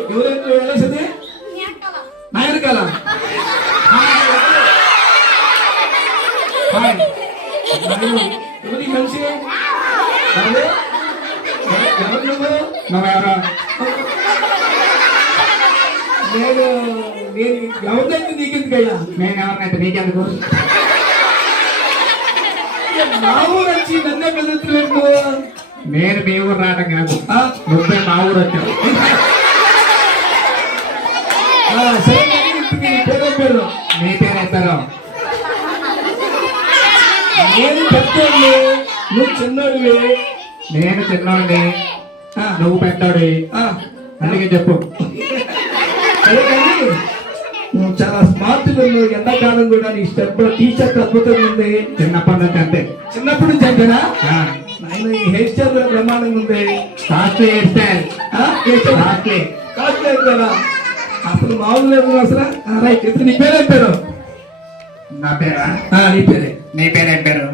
ఎవరైనా వెళ్ళేసింది నా వెనకాల. హాయ్. ఎవరి ఎవరు? నువ్వు? నేను నేను ఎవరిదైతే నీకెందుకయ్యా? నేను ఎవరినైతే నీకెందుకు? మా ఊరు వచ్చి నన్నే బెదిరిస్తున్నాడు నేను మీ ఊరు రావడం కాదు? నువ్వే మా ఊరు వచ్చావు నీ పేరు? నేను పెద్దోడిని నువ్వు చిన్నోడివి. నేను చిన్నోడిని నువ్వు పెద్దోడి అందుకే చెప్పు. చాలా స్మార్ట్ ఉన్నావు. ఎండాకాలం కూడా నీ స్టెప్ టీ షర్ట్ అద్భుతంగా ఉంది. చిన్నప్పటి నుంచి అంతే. చిన్నప్పుడు నుంచి అంతేనా నాయన ఈ హెయిర్ స్టైల్ కూడా బ్రహ్మాండంగా ఉంది. Costly hair style costly. Cost లేదు కదా అసలు మామూలు లేదు అసలు. రైట్ ఇప్పుడు నీ పేరు పేరు? నా పేరా? నీ పేరే. నీ పేరేం పేరు?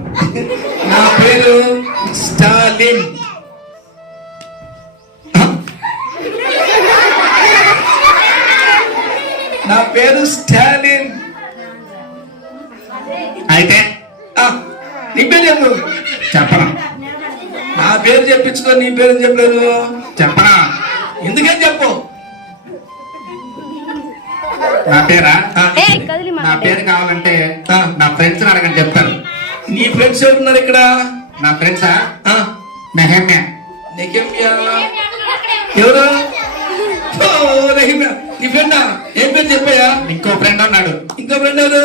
నా పేరు స్టాలిన్. నా పేరు స్టాలిన్. అయితే నీ పేరు చెప్పు. చెప్పను? నా పేరు చెప్పించుకో నీ పేరు చెప్పలేదు? చెప్పనా? ఎందుకని చెప్పు? నా పేరా? నా పేరు కావాలంటే. నా ఫ్రెండ్స్ అడగని చెప్తాను నీ ఫ్రెండ్స్ ఎవరున్నారు ఇక్కడ? నా ఫ్రెండ్సా ఆ, మెహమ్య. నీకేమియా? ఎవరు. నీ ఫ్రెండా ఏం పేరు చెప్పాయా ఇంకో ఫ్రెండ్ ఉన్నాడు. ఇంకో ఫ్రెండ్ ఎవరు.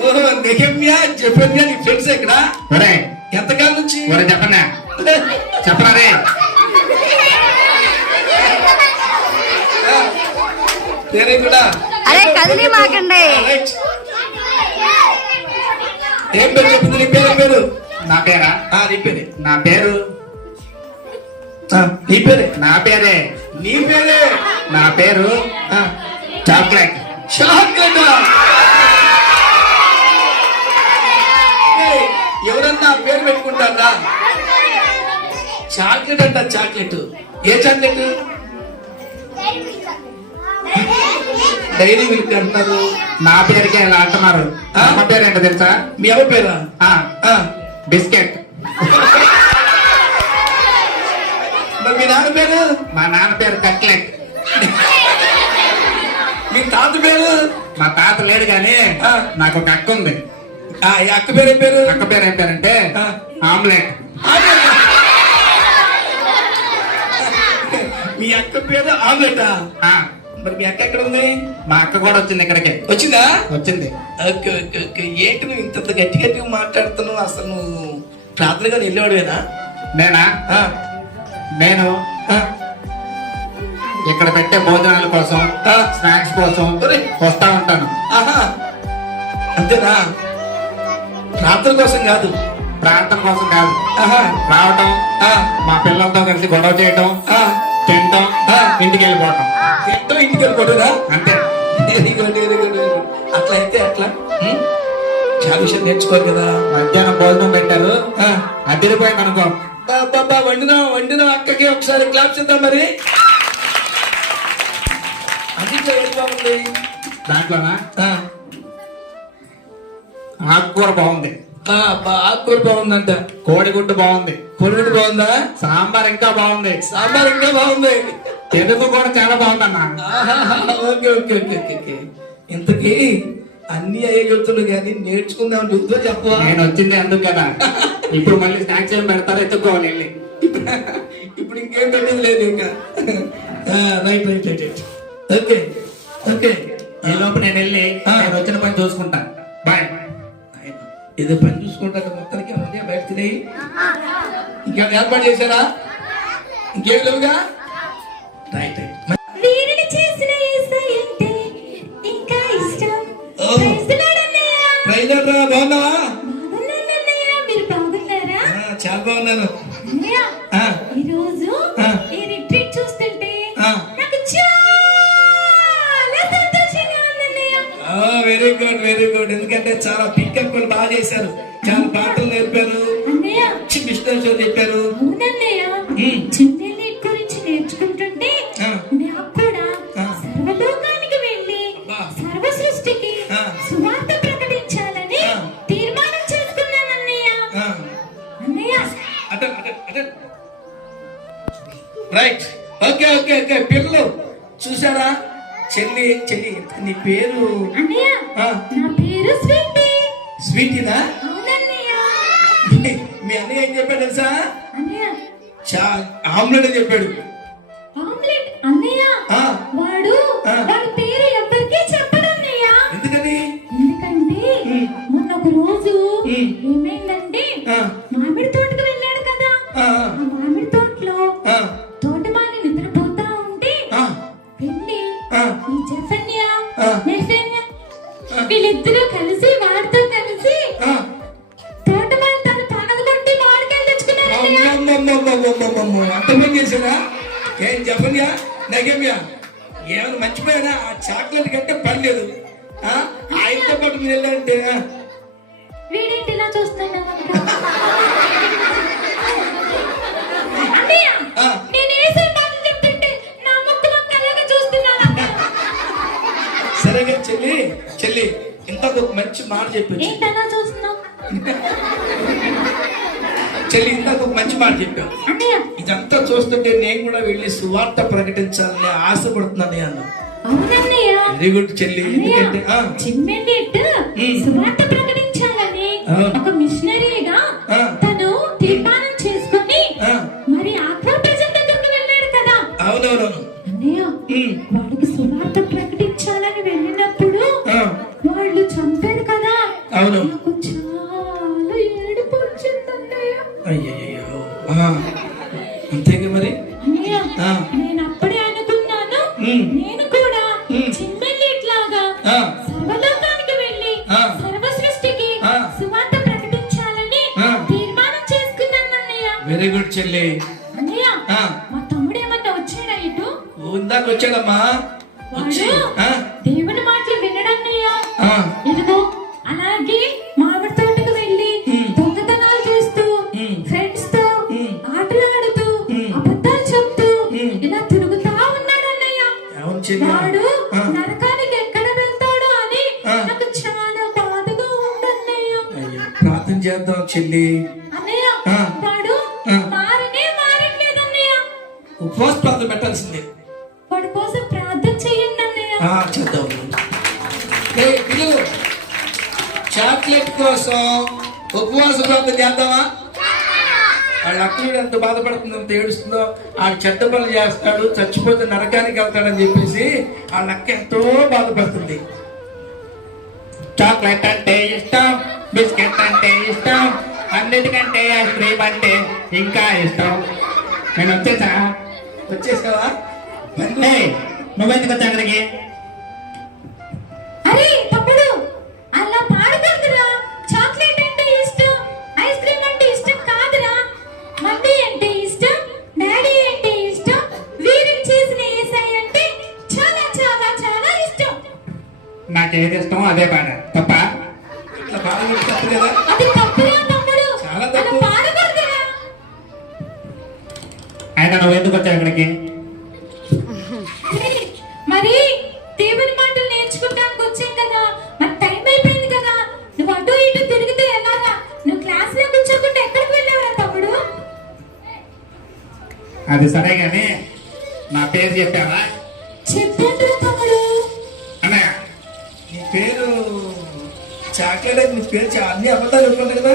ఓ నెహమ్యా జపన్యా నీ ఫ్రెండ్స్ ఇక్కడ ఒరే. ఎంతకాలం నుంచి? ఒరే జపన్య. చెప్పరా రే. వేరే కూడా. అరే కదిలి మాకండి. రైట్. ఏం పేరు చెప్పింది? నీ పేరు పేరు? నా పేరా? నీ పేరే. నా పేరు నీ పేరే? నా పేరే. నీ పేరే? నా పేరు? చాక్లెట్. చాక్లెట్. ఎవరన్నా పేరు పెట్టుకుంటారా? చాక్లెట్ అంట చాక్లెట్. ఏ చాక్లెట్? డైరీ మిల్క్ అంటారు. నా పేరుకే ఇలా అంటున్నారు? అమ్మ పేరు ఏంటో తెలుసా? మీ ఎవరి పేరా? ఆ, ఆ, బిస్కెట్. మరి మీ నాన్న పేరు? మా నాన్న పేరు కట్లెట్. మీ తాత పేరు? మా తాత లేడు కానీ. నాకు ఒక అక్క ఉంది. ఆ, ఈ అక్క పేరు ఏం పేరు? అక్క పేరు ఏం పేరంటే. ఆమ్లెట్. మీ అక్క పేరు ఆమ్లెటా? మరి మీ అక్క ఎక్కడ ఉంది? మా అక్క కూడా వచ్చింది ఇక్కడికి. వచ్చిందా? వచ్చింది. Okay okay okay. ఏంటి నువ్వు ఇంత గట్టి గట్టిగా మాట్లాడుతున్నావు? అసలు నువ్వు ప్రార్థనగా వెళ్ళేవాడువేనా నేనా? ఆ, నేను ఇక్కడ పెట్టే భోజనాల కోసం. స్నాక్స్ కోసం. వస్తా ఉంటాను. అంతేనా? ప్రార్థన కోసం కాదు. ప్రార్థన కోసం కాదు. రావటం మా పిల్లలతో కలిసి గొడవ చేయటం ఆ. ఇంటికి వెళ్ళిపోవటం ఎంతో ఇంటికి వెళ్ళిపోతున్నా అంతే. అట్లా అయితే అట్లా? చాలా విషయం నేర్చుకోరు కదా. మధ్యాహ్నం భోజనం పెట్టారు. అదిరిపోయింది అనుకో అక్కకి ఒకసారి క్లాప్ చేద్దాం మరి. అది చాలా బాగుంది. దాంట్లోనా? ఆకుకూర బాగుంది. ఆకుకూర బాగుందంట. కోడిగుడ్డు బాగుంది. పొరుగుడు బాగుందా? సాంబార్ ఇంకా బాగుంది. సాంబార్ ఇంకా బాగుంది. తెలుగు కూడా చాలా బాగుందన్న. Okay okay okay okay okay. ఇంతకీ అన్ని అయ్యే చెప్తున్నాడు కానీ నేర్చుకుందామని చెప్తా చెప్పవా? నేను వచ్చింది ఎందుకు కదా ఇప్పుడు మళ్ళీ స్నాక్స్ ఏం పెడతారో ఎత్తుకోవాలి వెళ్ళి. ఇప్పుడు ఇంకేం పెట్టేది లేదు ఇంకా. Right right right right. Okay okay. ఈ లోపు నేను వెళ్ళి ఆ. నేను వచ్చిన పని చూసుకుంటా. బాయ్. ఏదో పని చూసుకుంటారు మొత్తానికి ఏమన్నా బయట తినేయి. ఇంకేమైనా ఏర్పాటు చేశారా? ఇంకేం లేవుగా? Right right. చేసిన యేసయ్యంటే గుడ్ వెరీ గుడ్ ఎందుకంటే చాలా పికప్ కూడా బాగా చేశారు. చాలా పాటలు నేర్పారు. షో చెప్పారు. గురించి నేర్చుకుంటుంటే ఆ. నాకు కూడా ఆ. సర్వలోకానికి వెళ్ళి అబ్బా. సర్వ సృష్టికి ఆ. సువార్త ప్రకటించాలని ఆ. తీర్మానం చేసుకున్నానన్నయ్య. ఆ, అన్నయ్య. అటెన్ అటెన్ అటెన్. రైట్ ఓకే ఓకే ఓకే పిల్లలు చూసారా? చెల్లి చెల్లి నీ పేరు. నా పేరు స్వీటీ. స్వీటీనా? మీ అన్నయ్య ఏం చెప్పాడు తెలుసా? అన్నయ్య. చా ఆమ్లెట్ అని చెప్పాడు. ఆమ్లెట్? అన్నయ్య. ఆ, వాడు. వాడి పేరు ఎవరికీ చెప్పడన్నయ్య. ఎందుకని? ఎందుకంటే. మొన్న ఒక రోజు తింటున్నావా ఏం చెప్పనియా? నగమ్యా ఏమైనా మర్చిపోయానా ఆ చాక్లెట్ కంటే పర్లేదు ఆయనతో పాటు మీరు వెళ్ళారంటే వీడేంటి ఇలా సరేగా చెల్లి చెల్లి ఇంతకు మంచి మాట చెప్పి చూస్తున్నావు? చెల్లి ఇంతకు ఒక మంచి మాట చెప్పావు. ఇదంతా చూస్తుంటే నేను కూడా వెళ్ళి సువార్త ప్రకటించాలని ఆశపడుతున్నాను అన్న. వెరీ గుడ్ చెల్లి ఎందుకంటే. సువార్త ప్రకటించాలని. ఒక మిషనరీగా చెల్లి అన్నయ్య మా తమ్ముడు ఏమన్నా వచ్చాడా ఇటు ఇందాక వచ్చాడమ్మా దేవుని మాటలు వినడన్నయ్య ఆ, ఇదిగో అలాగే మామిడి తోటకు వెళ్ళి. దొంగతనాలు చేస్తూ. ఫ్రెండ్స్తో. ఆటలాడుతూ ఉమ్. అబద్ధాలు చెప్తూ. ఇలా తిరుగుతా ఉన్నాడన్నయ్య అవును చెల్లి వాడు నరకానికి ఎక్కడ వెళ్తాడో అని. నాకు చాలా బాధగా ఉందన్నయ్య అయ్యో, ప్రార్థన చేద్దాం చెల్లి ఉపవాస ప్రార్థన పెట్టాల్సిందే. వాడి కోసం ప్రార్థన చేయండి చేద్దాం. పిల్లలు చాక్లెట్ కోసం ఉపవాస ప్రార్థన చేద్దామా? వాళ్ళ అక్కడు ఎంత బాధపడుతుందో ఎంత ఏడుస్తుందో ఆ చెడ్డ పనులు చేస్తాడు చచ్చిపోతే నరకానికి వెళ్తాడని చెప్పేసి వాళ్ళ అక్క ఎంతో బాధపడుతుంది. చాక్లెట్ అంటే ఇష్టం బిస్కెట్ అంటే ఇష్టం అన్నిటికంటే ఐస్ క్రీమ్ అంటే ఇంకా ఇష్టం. నేను వచ్చేసా? వచ్చేసావా? ఏయ్, నువ్వెందుకు వచ్చా అక్కడికి? అరే తమ్ముడు అలా పాడకూడదురా చాక్లెట్ అంటే ఇష్టం ఐస్ క్రీమ్ అంటే ఇష్టం కాదురా. మమ్మీ అంటే ఇష్టం డాడీ అంటే ఇష్టం చేసిన ఏసై అంటే చాలా చాలా చాలా ఇష్టం. నాకు ఏది ఇష్టం అదే పాడ తప్ప? ఇట్లా బాధపడి తప్పు కదా? ఇక్కడికి? అరే, మరి దేవుని మాటలు నేర్చుకోవడానికి వచ్చాం కదా. మరి టైం అయిపోయింది కదా. నువ్వు అటు ఇటు తిరిగితే ఎలాగా నువ్వు క్లాస్లో కూర్చోకుండా ఎక్కడికి వెళ్ళావురా తమ్ముడు? అది సరే గాని నా పేరు చెప్పావా? చెప్పండి తమ్ముడు. అన్నయ్య నీ పేరు చాక్లెట్ నీ పేరు అన్ని అబద్ధాలు కదా.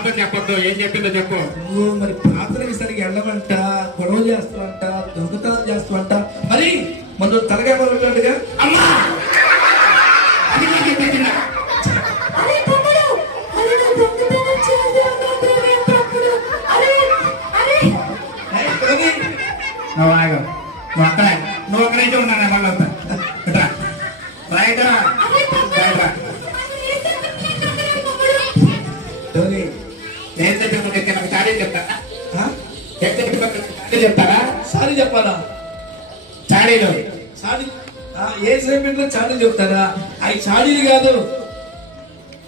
అబద్ధం చెప్పొద్దు. ఏం చెప్పిందో చెప్పు. నువ్వు మరి ప్రార్థనకి సరిగ్గా వెళ్ళమంట గొడవ చేస్తావంట దొంగతనం చేస్తావంట మరి మన మొదలుగా అమ్మా! చాడీలు కాదు.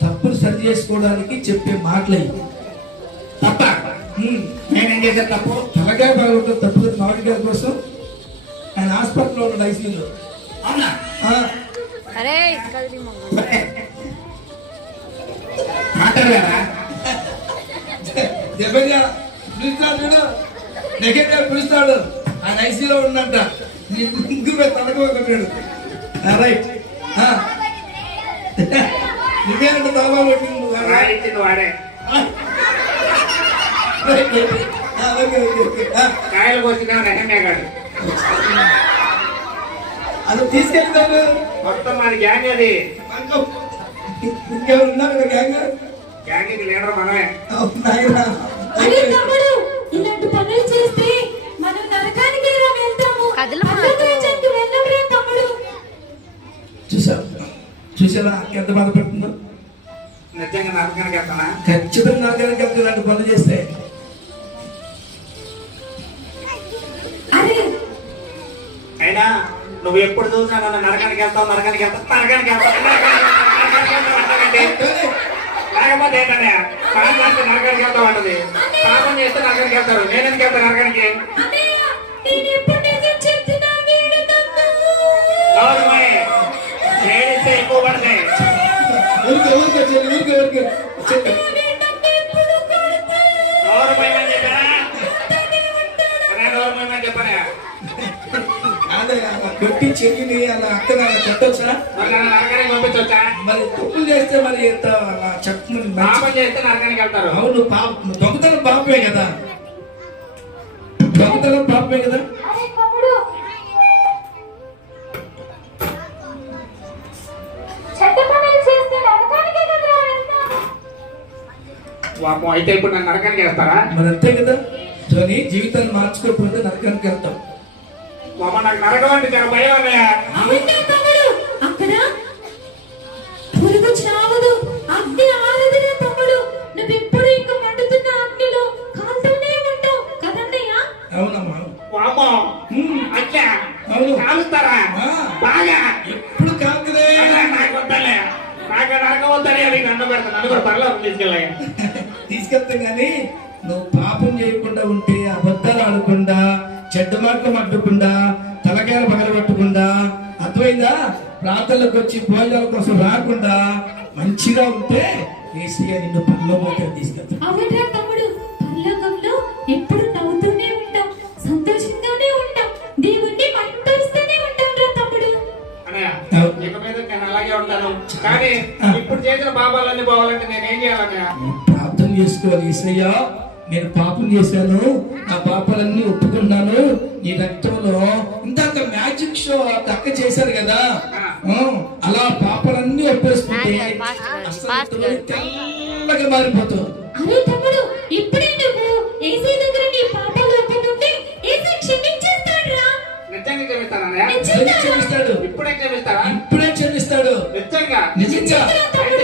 తప్పులు సరి చేసుకోవడానికి చెప్పే మాటలు. తప్ప. నేనేం చేశాను తప్పు? తలకాయ బాగుంటుంది తప్పు మామిడికాయ కోసం ఆయన హాస్పిటల్లో ఉన్నాడు ఐసీయూలో అవునా? మాట్లాడరా దెబ్బగా పిలుస్తాడు చూడు. నెగటివ్ పిలుస్తాడు. ఆయన ఐసీలో ఉన్నంట. ఇంకో తనకు కొట్టాడు. రైట్. నువ్వేనంటే దాబా పెట్టింది. రాయించింది వాడే కాయలు కోసిన రకంగా కాదు. అది తీసుకెళ్తాను. మొత్తం మన గ్యాంగ్ అది. ఇంకెవరు ఉన్నారు కదా గ్యాంగ్? గ్యాంగ్ లీడర్ మనమే. ఇలాంటి పనులు చేస్తే మనం నరకానికి వెళ్తాము కదలు మాకు. అంతర్జానికి వెళ్ళవురా తమ్ముడు చూసా చూసారా ఎంత బాధపడుతుందో నిజంగా నరకానికి వెళ్తానా ఖచ్చితంగా నరకానికి వెళ్తే ఇలాంటి పనులు చేస్తే అయినా నువ్వు ఎప్పుడు చూసినా నన్ను నరకానికి వెళ్తావు నరకానికి వెళ్తావు నరకానికి వెళ్తావు? లేకపోతే ఏంటనే పాపం చేస్తే నరకానికి వెళ్తావు అంటది పాపం చేస్తే నరకానికి వెళ్తారు నేను ఎందుకు వెళ్తాను నరకానికి అదే అలా కొట్టి చెల్లిని అలా అక్కడ అలా మరి మరి తప్పులు చేస్తే మరి ఎంత అవును పాప దొంగతనం పాపమే కదా. దొంగతనం పాపమే కదా? పాపం. అయితే ఇప్పుడు నన్ను నరకానికి వెళ్తారా మరి అంతే కదా. కానీ జీవితాన్ని మార్చుకోకపోతే నరకానికి వెళ్తాం పాపం నాకు నరకం అంటే చాలా భయం అన్నయ్య. అవునా తమ్ముడు? అక్కడ పురుగు చావదు. అగ్ని ఆరదురా తమ్ముడు. నువ్వెప్పుడు ఇంకా మండుతున్న అగ్నిలో కాలుతూనే ఉంటావు కదన్నయ్య? అవునమ్మా. పాపం. అట్లా అవును. కాలుస్తారా? ఆ. బాగా. ఎప్పుడు కాకుదే అలా నాకు వద్దలే నాకు నరకం వద్దలే అది నన్ను పెడతాను నన్ను కూడా పర్లేదు తీసుకెళ్ళాయి తీసుకెళ్తే గాని నువ్వు పాపం చేయకుండా ఉంటే అబద్ధాలు ఆడకుండా చెడ్డ మాటలు మట్టకుండా తలకాయలు పగలబెట్టకుండా అర్థమైందా? ప్రాంతాలకు వచ్చి భోజనాల కోసం రాకుండా మంచిగా ఉంటే ఏసీగా నిన్ను పనిలో పోతే తీసుకెళ్తా అవునరా తమ్ముడు? పరలోకంలో ఎప్పుడు నవ్వుతూనే ఉంటాం సంతోషంగానే ఉంటాం దేవుణ్ణి మంటూస్తూనే ఉంటాం రా తమ్ముడు. ఇక మీద నేను అలాగే ఉంటాను. కానీ ఇప్పుడు చేసిన పాపాలన్నీ పోవాలంటే నేను ఏం ప్రార్థన చేసుకోవాలి ఈసయ్యా నేను పాపం చేశాను. ఆ పాపాలన్నీ ఒప్పుకున్నాను. ఈ రక్తంలో ఇందాక మ్యాజిక్ షో అక్క చేశారు కదా. ఆ, అలా పాపాలన్నీ ఒప్పేసుకుంటే. తెల్లగా మారిపోతావు అరే తమ్ముడు ఇప్పుడే నువ్వు ఏసీ దగ్గర నీ పాపాలు ఒప్పుకుంటే ఏసీ క్షమించేస్తాడురా. నిజంగా క్షమిస్తాడు? ఇప్పుడే క్షమిస్తారా ఇప్పుడే క్షమిస్తాడు. నిజంగా?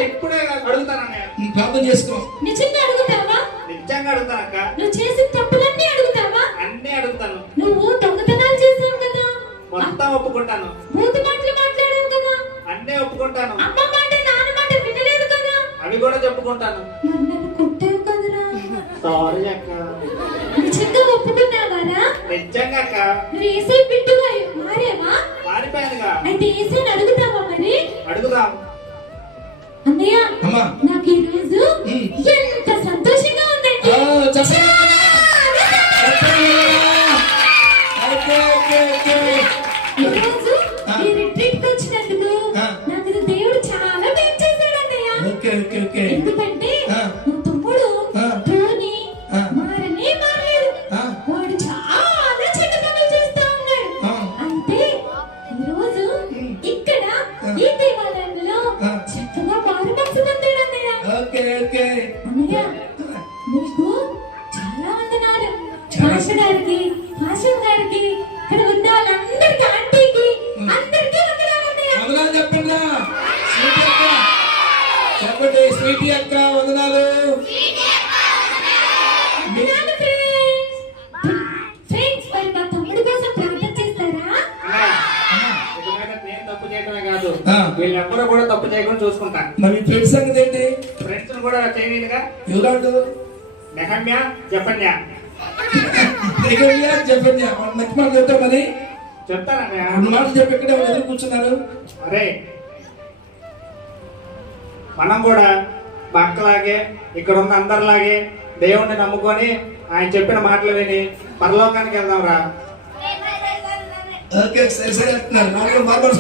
ఇప్పుడే అడుగుతానన్నయ్య. ప్రార్థన చేసుకో. ఒప్పుకుంటాను. బూతు మాటలు మాట్లాడావు కదా? అన్నీ ఒప్పుకుంటాను. అమ్మ మాట నాన్న మాట వినలేదు కదా? అవి కూడా చెప్పుకుంటాను. నన్ను కొట్టావు కదరా? సారీ అక్క. నిజంగా ఒప్పుకున్నావారా? నిజంగా అక్క. నువ్వు ఏసీ బిడ్డుగా మారేవా? మారిపోయానుగా. అయితే ఏసీని అడుగుతావా మరి? అడుగుదాం. అన్నయ్య అమ్మా. నాకు ఈ రోజు ఎవరాడు? నెహమ్య చెప్పండి దగ్గరగా చెప్పండి మంచి మాటలు చెప్తా మరి. చెప్తానన్నయ్య రెండు మాటలు చెప్పి ఇక్కడే ఎదురు కూర్చున్నారు అరే మనం కూడా మా అక్కలాగే ఇక్కడ ఉన్న అందరిలాగే దేవుణ్ణి నమ్ముకొని ఆయన చెప్పిన మాటలు విని పరలోకానికి వెళ్దాం రా. ఓకే సరే అంటున్నారు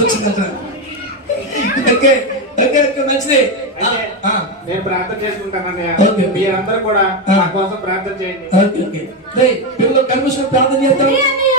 వచ్చిందంట. ఓకే ఓకే ఓకే మంచిది. నేను ప్రార్థన చేసుకుంటానన్నయ్య. ఓకే. మీరందరూ కూడా. నా కోసం ప్రార్థన చేయండి. పిల్లలు కన్ఫ్యూషన్ ప్రార్థన అన్నయ్య?